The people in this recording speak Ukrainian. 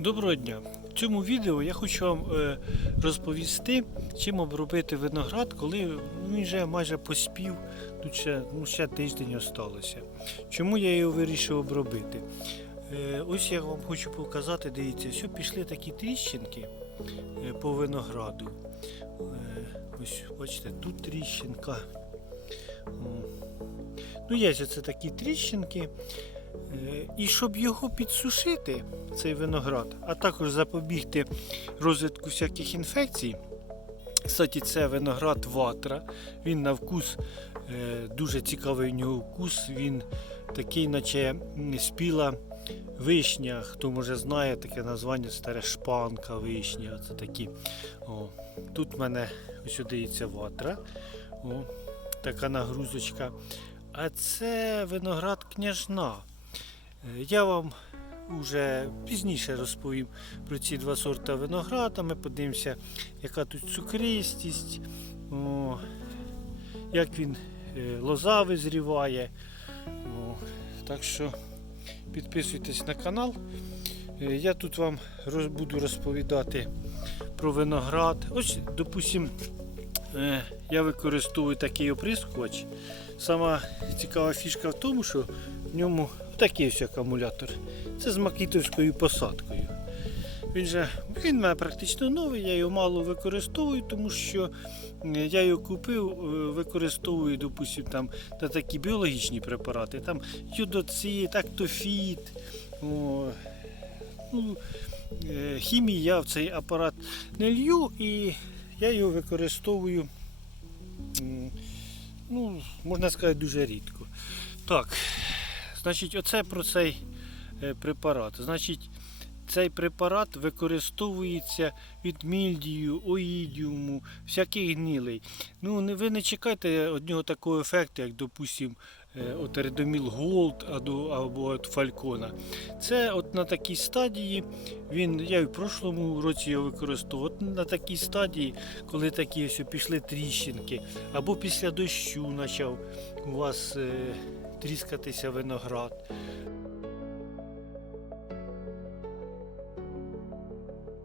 Доброго дня! В цьому відео я хочу вам е, розповісти, чим обробити виноград, коли він вже майже поспів, тут ще, ну, ще тиждень осталося. Чому я його вирішив обробити? Е, ось я вам хочу показати, дивіться, все пішли такі тріщинки е, по винограду. Ось, бачите, тут тріщинка. Ну, є це такі тріщинки. Е, І щоб його підсушити, цей виноград, а також запобігти розвитку всяких інфекцій. Кстати, це виноград ватра. Він на вкус е, дуже цікавий у нього вкус. Він такий, наче спіла вишня. Хто може знає таке названня, старе шпанка вишня. Це такі. О. Тут в мене ось дивіться ватра. О, така нагрузочка. А це виноград княжна. Я вам вже пізніше розповім про ці два сорти винограда. Ми подивимося, яка тут цукристість, о, як він е, лоза визріває. О, так що підписуйтесь на канал. Е, Я тут вам роз- буду розповідати про виноград. Ось, допустим, е, я використовую такий оприскувач. Сама цікава фішка в тому, що в ньому такий ось акумулятор. Це з макітовською посадкою. Він же він мене практично новий, я його мало використовую, тому що я його купив, е, використовую, допустим, там на такі біологічні препарати, там юдоцит, актофіт. О, ну, е, хімії я в цей апарат не лью і я його використовую, ну, можна сказати, дуже рідко. Так, значить, оце про цей е, препарат. Значить, цей препарат використовується від мільдію, оїдіуму, всяких гнилей. Ну, ви не чекайте від нього такого ефекту, як, допустим, е, от Редоміл Голд або, або от Фалькона. Це от на такій стадії, він, я і в прошлому році його використовував, от на такій стадії, коли такі ось пішли тріщинки, або після дощу почав у вас е, тріскатися виноград.